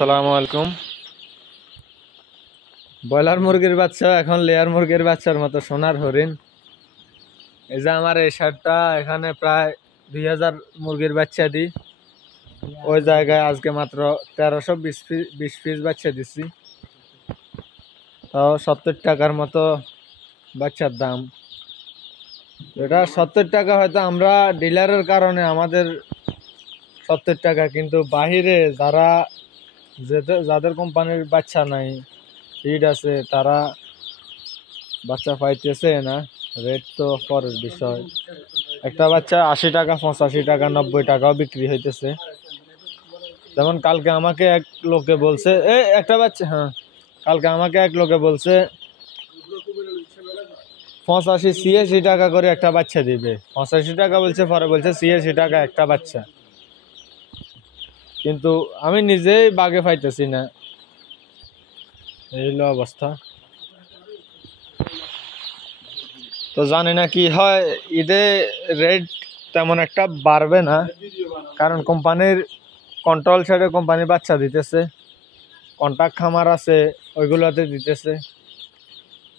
আসসালামু আলাইকুম। ব্রয়লার মুরগির বাচ্চা এখন লেয়ার মুরগির বাচ্চার মতো সোনার হরিণ। এই যে আমার এই শার্টটা, এখানে প্রায় 2000 মুরগির বাচ্চা দিই। ওই জায়গায় আজকে মাত্র 1320 পিস বাচ্চা দিচ্ছি, তাও 70 টাকার মতো বাচ্চার দাম। এটা 70 টাকা, হয়তো আমরা ডিলারের কারণে আমাদের 70 টাকা, কিন্তু বাহিরে যাদের কোম্পানির বাচ্চা নাই, ফিড আছে, তারা বাচ্চা পাইতেছে না। রেট তো পরের বিষয়। একটা বাচ্চা 80 টাকা, 85 টাকা, 90 টাকাও বিক্রি হইতেছে। যেমন কালকে আমাকে এক লোকে বলছে একটা বাচ্চা, হ্যাঁ, কালকে আমাকে এক লোকে বলছে 85-86 টাকা করে একটা বাচ্চা দিবে। 85 টাকা বলছে, পরে বলছে 86 টাকা একটা বাচ্চা। কিন্তু আমি নিজেই বাগে পাইতেছি না, এই হলো অবস্থা। তো জানি না কি হয়, ঈদে রেট তেমন একটা বাড়বে না, কারণ কোম্পানির কন্ট্রোল সাইডে কোম্পানি বাচ্চা দিতেছে, কন্ট্রাক্ট খামার আছে ওইগুলোতে দিতেছে।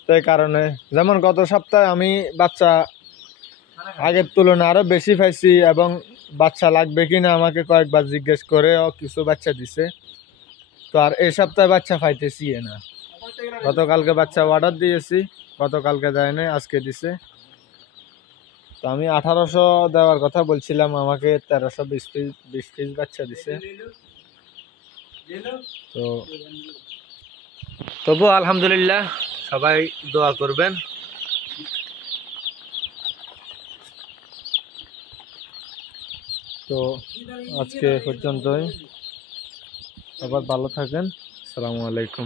তো এই কারণে, যেমন গত সপ্তাহে আমি বাচ্চা আগের তুলনায় আরো বেশি পাইছি, এবং বাচ্চা লাগবে কিনা আমাকে কয়েকবার জিজ্ঞেস করে কিছু বাচ্চা দিছে। তো আর এই সপ্তাহে বাচ্চা পাইতেছি না। গতকালকে বাচ্চা অর্ডার দিয়েছি, গতকালকে দেয় নাই, আজকে দিছে। তো আমি 1800 দেওয়ার কথা বলছিলাম, আমাকে 1320 পিস বাচ্চা দিছে। তো তবু আলহামদুলিল্লাহ, সবাই দোয়া করবেন। তো আজকে পর্যন্তই, সবাই ভালো থাকেন। আসসালামু আলাইকুম।